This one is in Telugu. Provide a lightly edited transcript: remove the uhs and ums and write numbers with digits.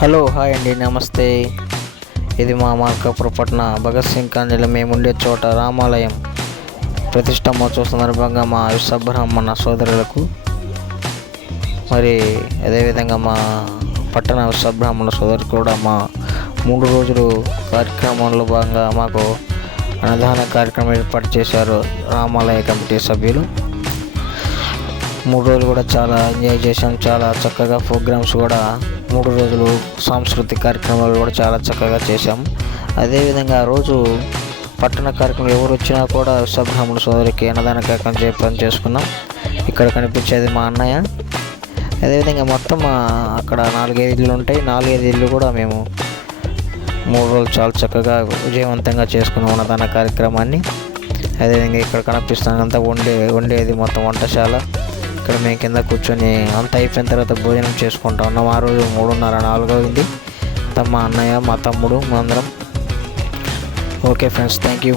హలో హాయ్ అండి, నమస్తే. ఇది మా మార్కాపురం పట్టణ భగత్ సింగ్ కాలనీలో మేముండే చోట రామాలయం ప్రతిష్ట మహోత్సవం సందర్భంగా మా విశ్వబ్రాహ్మణ సోదరులకు మరి అదేవిధంగా మా పట్టణ విశ్వబ్రాహ్మణ సోదరులకు కూడా మా 3 రోజులు కార్యక్రమంలో భాగంగా మాకు అన్నదాన కార్యక్రమం ఏర్పాటు చేశారు రామాలయ కమిటీ సభ్యులు. 3 రోజులు కూడా చాలా ఎంజాయ్ చేసాం. చాలా చక్కగా ప్రోగ్రామ్స్ కూడా 3 రోజులు సాంస్కృతిక కార్యక్రమాలు కూడా చాలా చక్కగా చేశాం. అదేవిధంగా ఆ రోజు పట్టణ కార్యక్రమం ఎవరు వచ్చినా కూడా విశ్వబ్రాహ్మణ సోదరికి అన్నదాన కార్యక్రమం చేసుకున్నాం. ఇక్కడ కనిపించేది మా అన్నయ్య. అదేవిధంగా మొత్తం అక్కడ 4-5 ఇళ్ళు ఉంటాయి. 4-5 ఇళ్ళు కూడా మేము 3 రోజులు చాలా చక్కగా విజయవంతంగా చేసుకున్నాం అన్నదాన కార్యక్రమాన్ని. అదేవిధంగా ఇక్కడ కనిపిస్తున్నంతా వండేది మొత్తం వంటశాల. ఇక్కడ మేము కింద కూర్చొని అంత అయిపోయిన తర్వాత భోజనం చేసుకుంటా ఉన్నాం. ఆ రోజు 3:30-4 అయింది. మా అన్నయ్య, మా తమ్ముడు, మా అందరం. Okay friends, thank you.